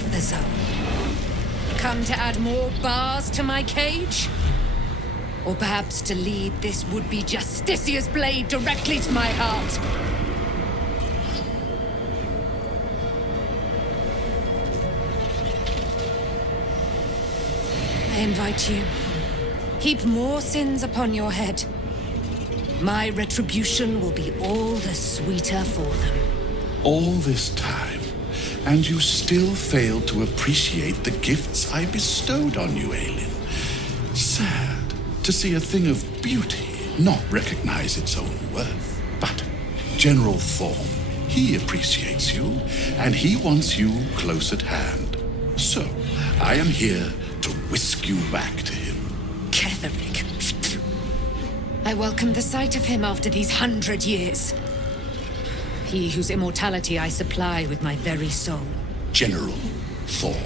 Balthazar. Come to add more bars to my cage? Or perhaps to lead this would-be Justicia's blade directly to my heart? I invite you. Heap more sins upon your head. My retribution will be all the sweeter for them. All this time, and you still failed to appreciate the gifts I bestowed on you, Aelin. Sad to see a thing of beauty not recognize its own worth. But General Thorm, he appreciates you, and he wants you close at hand. So, I am here to whisk you back to him. Ketheric. I welcome the sight of him after these 100 years. He whose immortality I supply with my very soul. General Thorm.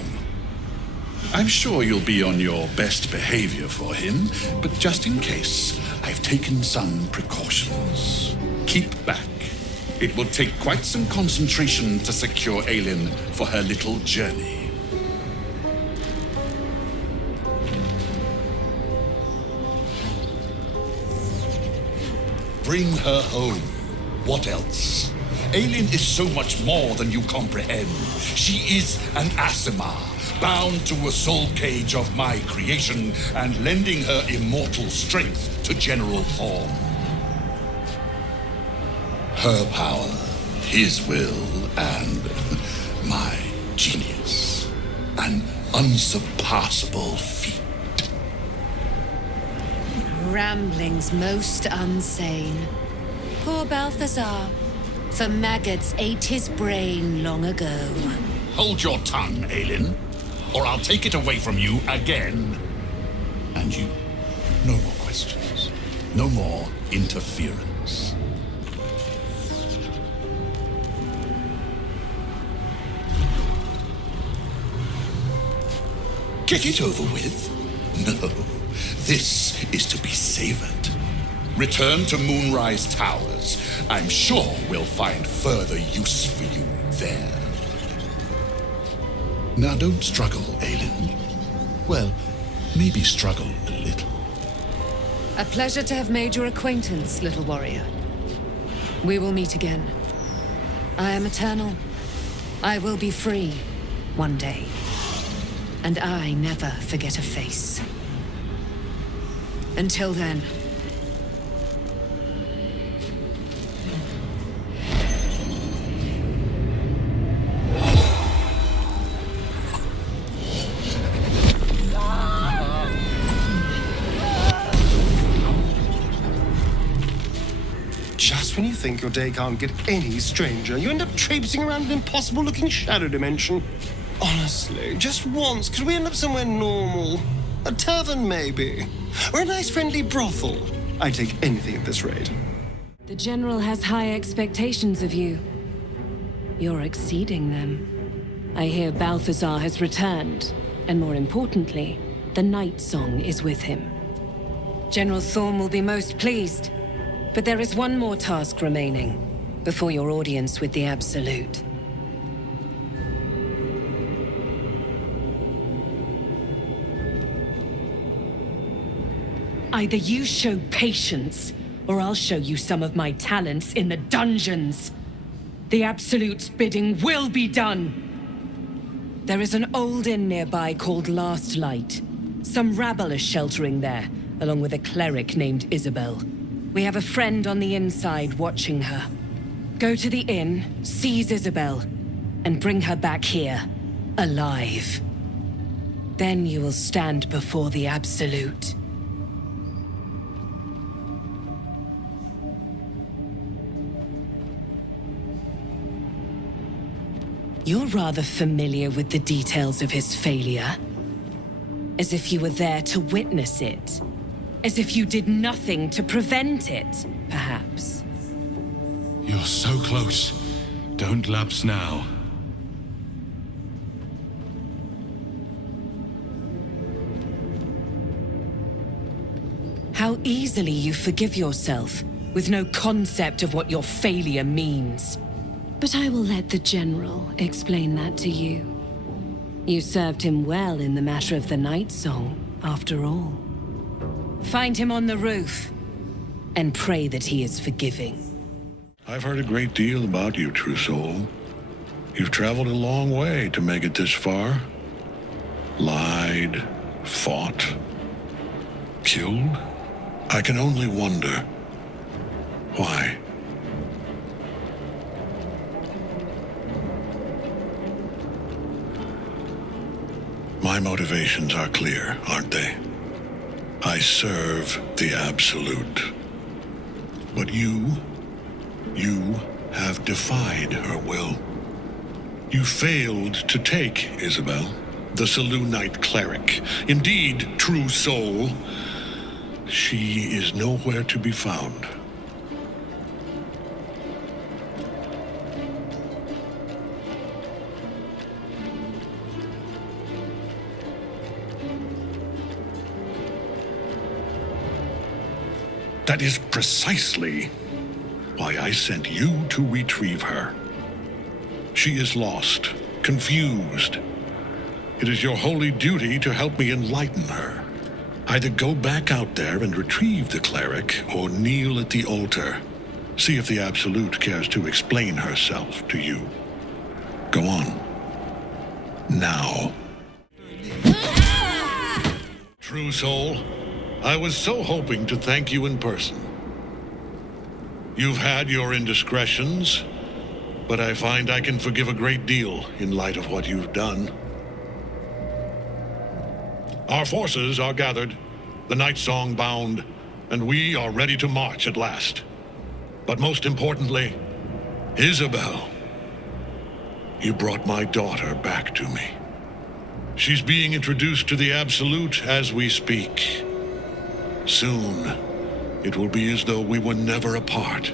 I'm sure you'll be on your best behavior for him, but just in case, I've taken some precautions. Keep back. It will take quite some concentration to secure Aelin for her little journey. Bring her home. What else? Aelin is so much more than you comprehend. She is an Aasimar, bound to a soul cage of my creation and lending her immortal strength to General Thorm. Her power, his will, and my genius. An unsurpassable feat. Ramblings most unsane. Poor Balthazar. For maggots ate his brain long ago. Hold your tongue, Aelin, or I'll take it away from you again. And you, no more questions. No more interference. Get it over with? No, this is to be savored. Return to Moonrise Towers. I'm sure we'll find further use for you there. Now don't struggle, Aelin. Well, maybe struggle a little. A pleasure to have made your acquaintance, little warrior. We will meet again. I am eternal. I will be free one day. And I never forget a face. Until then. Just when you think your day can't get any stranger, you end up traipsing around an impossible-looking shadow dimension. Honestly, just once, could we end up somewhere normal? A tavern, maybe? Or a nice friendly brothel? I'd take anything at this rate. The General has high expectations of you. You're exceeding them. I hear Balthazar has returned, and more importantly, the Nightsong is with him. General Thorm will be most pleased. But there is one more task remaining, before your audience with the Absolute. Either you show patience, or I'll show you some of my talents in the dungeons. The Absolute's bidding will be done. There is an old inn nearby called Last Light. Some rabble is sheltering there, along with a cleric named Isobel. We have a friend on the inside watching her. Go to the inn, seize Isobel, and bring her back here, alive. Then you will stand before the Absolute. You're rather familiar with the details of his failure. As if you were there to witness it. As if you did nothing to prevent it, perhaps. You're so close. Don't lapse now. How easily you forgive yourself, with no concept of what your failure means. But I will let the General explain that to you. You served him well in the matter of the Nightsong, after all. Find him on the roof, and pray that he is forgiving. I've heard a great deal about you, true soul. You've traveled a long way to make it this far. Lied, fought, killed. I can only wonder why. My motivations are clear, aren't they? I serve the Absolute. But you have defied her will. You failed to take Isobel, the Selûnite cleric. Indeed, true soul, she is nowhere to be found. That is precisely why I sent you to retrieve her. She is lost, confused. It is your holy duty to help me enlighten her. Either go back out there and retrieve the cleric, or kneel at the altar. See if the Absolute cares to explain herself to you. Go on. Now. True soul, I was so hoping to thank you in person. You've had your indiscretions, but I find I can forgive a great deal in light of what you've done. Our forces are gathered, the Nightsong bound, and we are ready to march at last. But most importantly, Isobel. You brought my daughter back to me. She's being introduced to the Absolute as we speak. Soon, it will be as though we were never apart.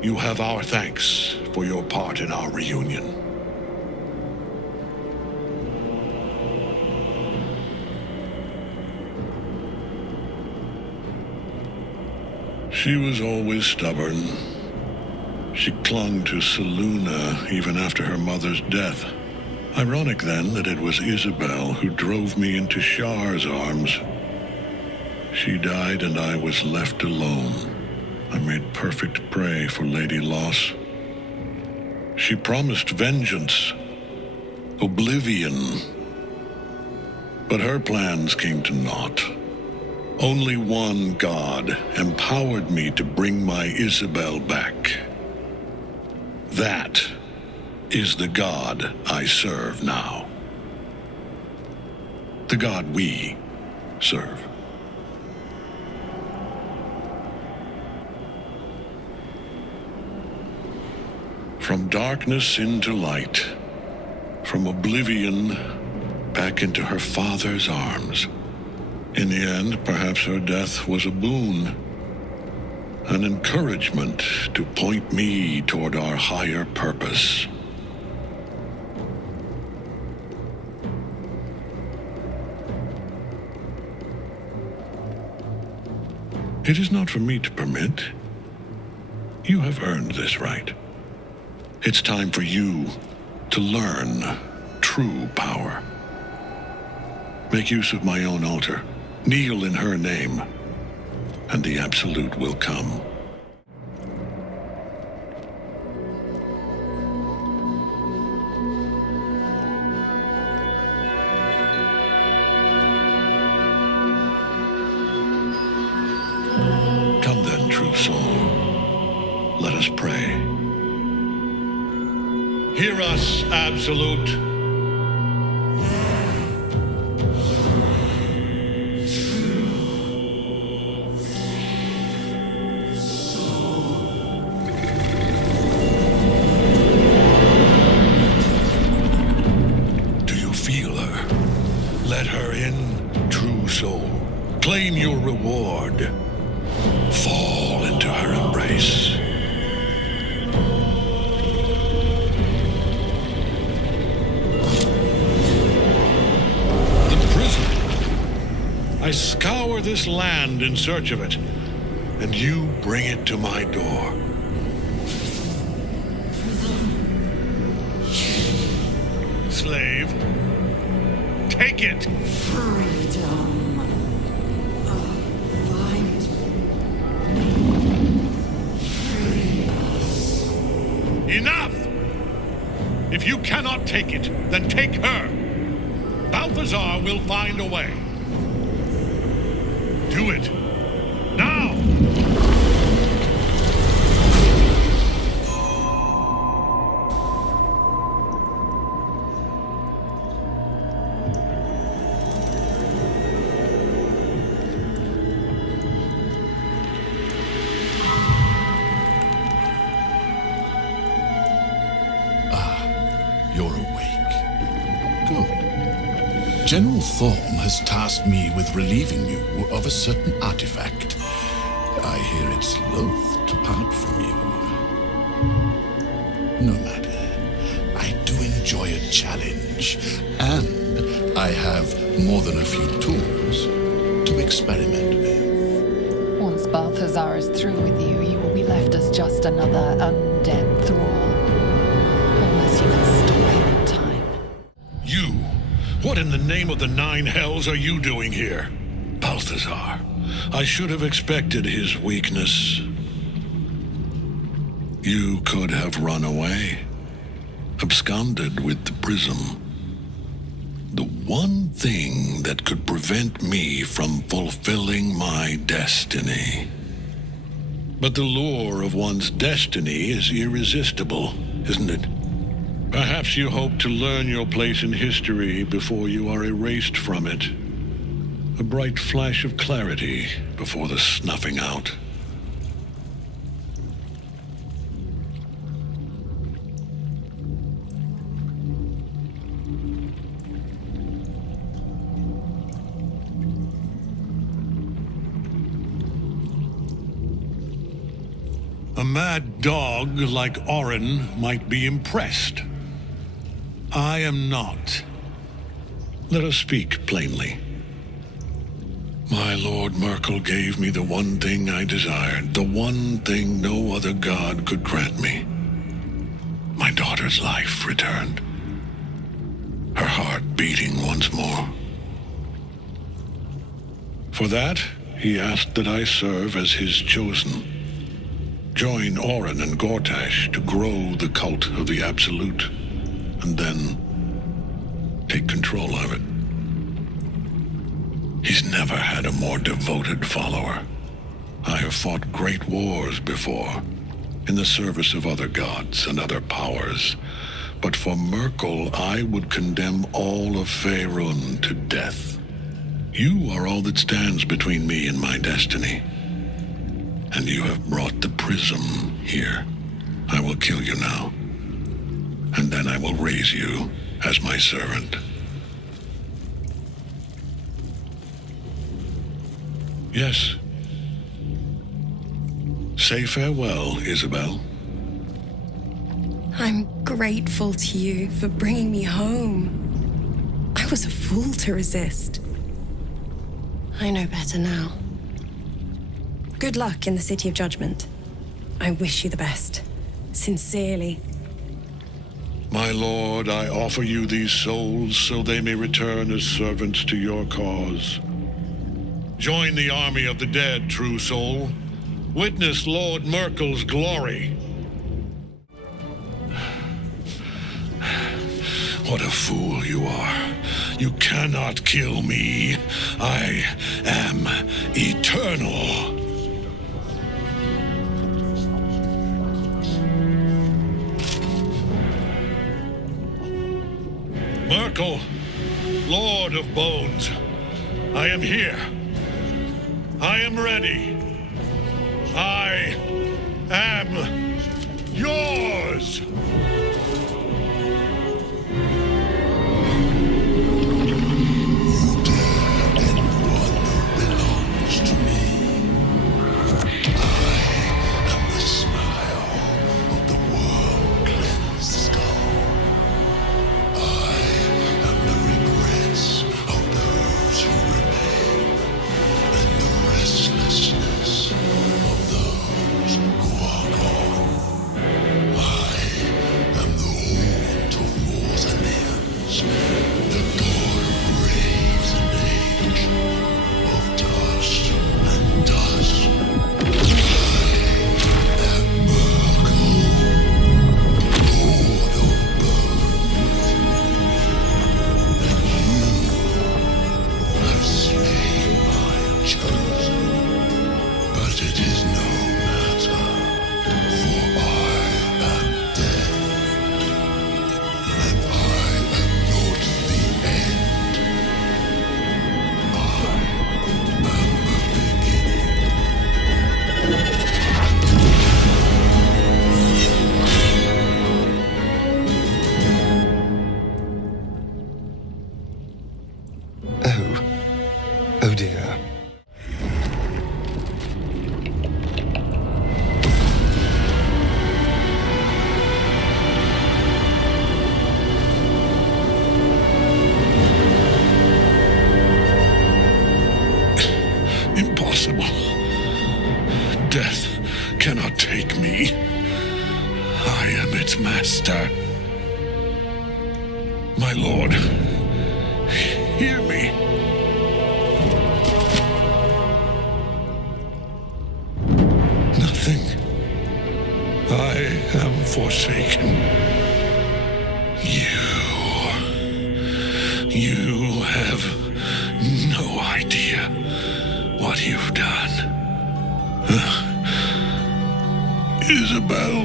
You have our thanks for your part in our reunion. She was always stubborn. She clung to Selûne even after her mother's death. Ironic, then, that it was Isobel who drove me into Shar's arms. She died and I was left alone. I made perfect prey for Lady Loss. She promised vengeance, oblivion. But her plans came to naught. Only one God empowered me to bring my Isobel back. That is the God I serve now. The God we serve. From darkness into light, from oblivion back into her father's arms. In the end, perhaps her death was a boon, an encouragement to point me toward our higher purpose. It is not for me to permit. You have earned this right. It's time for you to learn true power. Make use of my own altar. Kneel in her name, and the Absolute will come. Come then, true soul. Let us pray. Hear us, Absolute. Claim your reward. Fall into her embrace. The prison. I scour this land in search of it, and you bring it to my door. slave. Take it! Freedom. Find free us. Enough! If you cannot take it, then take her. Balthazar will find a way. Do it. Now! You're awake. Good. General Thorm has tasked me with relieving you of a certain artifact. I hear it's loath to part from you. No matter. I do enjoy a challenge, and I have more than a few tools to experiment with. Once Balthazar is through with you, you will be left as just another undead thrall. Unless you can stop him in time. You! What in the name of the nine hells are you doing here? Balthazar, I should have expected his weakness. You could have run away, absconded with the prism. The one thing that could prevent me from fulfilling my destiny. But the lure of one's destiny is irresistible, isn't it? Perhaps you hope to learn your place in history before you are erased from it. A bright flash of clarity before the snuffing out. A mad dog like Orin might be impressed. I am not. Let us speak plainly. My Lord Merkel gave me the one thing I desired, the one thing no other god could grant me. My daughter's life returned. Her heart beating once more. For that, he asked that I serve as his chosen. Join Orin and Gortash to grow the cult of the Absolute, and then take control of it. He's never had a more devoted follower. I have fought great wars before, in the service of other gods and other powers, but for Merkel I would condemn all of Faerun to death. You are all that stands between me and my destiny. And you have brought the prism here. I will kill you now. And then I will raise you as my servant. Yes. Say farewell, Isobel. I'm grateful to you for bringing me home. I was a fool to resist. I know better now. Good luck in the City of Judgment. I wish you the best. Sincerely. My lord, I offer you these souls so they may return as servants to your cause. Join the army of the dead, true soul. Witness Lord Merkel's glory. What a fool you are. You cannot kill me. I am eternal. Merkel, Lord of Bones, I am here. I am ready. I am yours. Balthazar. My lord, hear me. Nothing. I am forsaken. You have no idea what you've done. Isobel.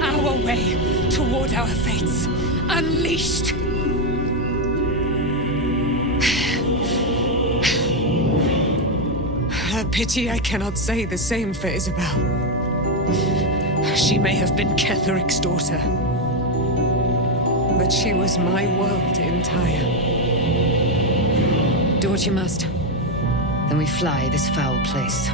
Our way toward our fates. Unleashed. A pity I cannot say the same for Isobel. She may have been Ketheric's daughter, but she was my world entire. Do what you must. Then we fly this foul place.